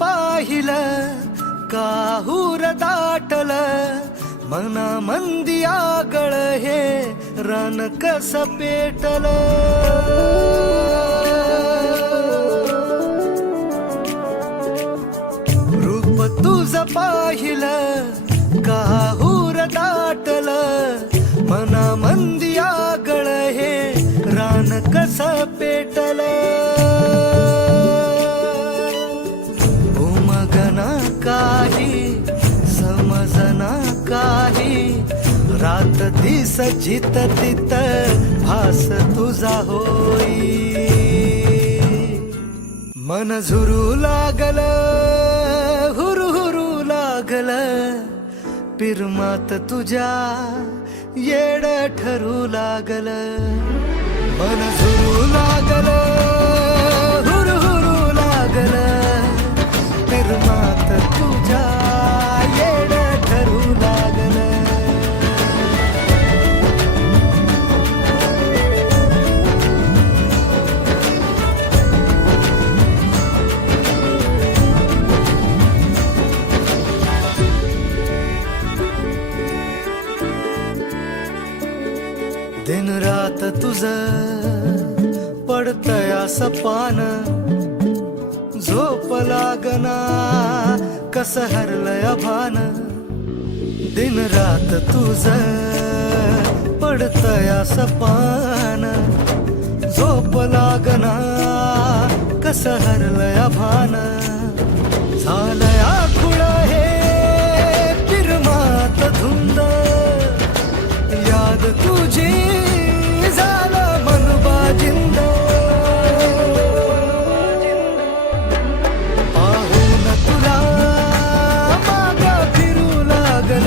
पाहिलं काहूर दाटल मना मंदी आगळ हे रान कस पेटल रूप तुझ पाहिलं काहूर दाटल मना मंदी आगळ हे रान कस पेटल उमगना काही समजना काही रात दिस जित तित भास तुझा होई मन झुरू लागल हुरू हुरू लागल पिरमात तुझ्या येड ठरू लागल मन झुरू लागल हुरू हुरू लागल पिरमात तुझ्या येड ठरू लागल दिन रात तुझ पडतया सपान झोप लागना कस हरलय भान दिन रात तुझ पडतया सपान झोप लागना कस हरलय भान झालया खुळ हे पिरमात धुंद याद तुझी झालं मन बाजिंद पाहून तुला माग फिरू लागल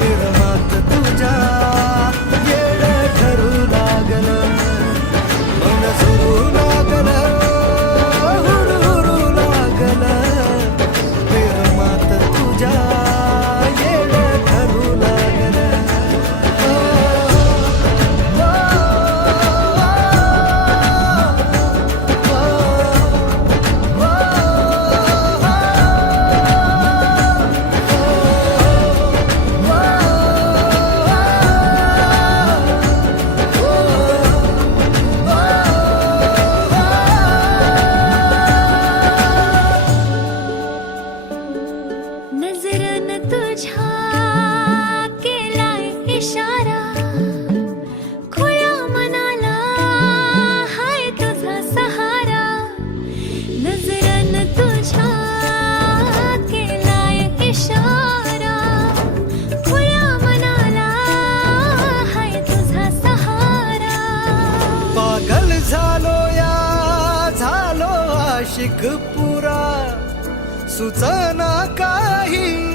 पिरमात तुझ्या येड ठरू लागल मन झुरू लागल हुरू हुरू लागल पिरमात तुझ्या येड ठरू लागल नजरन तुझ्या केलाय इशारा खुळ्या मनाला हाय तुझा सहारा नजरन तुझ्या केलाय इशारा खुळ्या मनाला हाय तुझा सहारा पागल झालो आशिक पुरा सुचना काही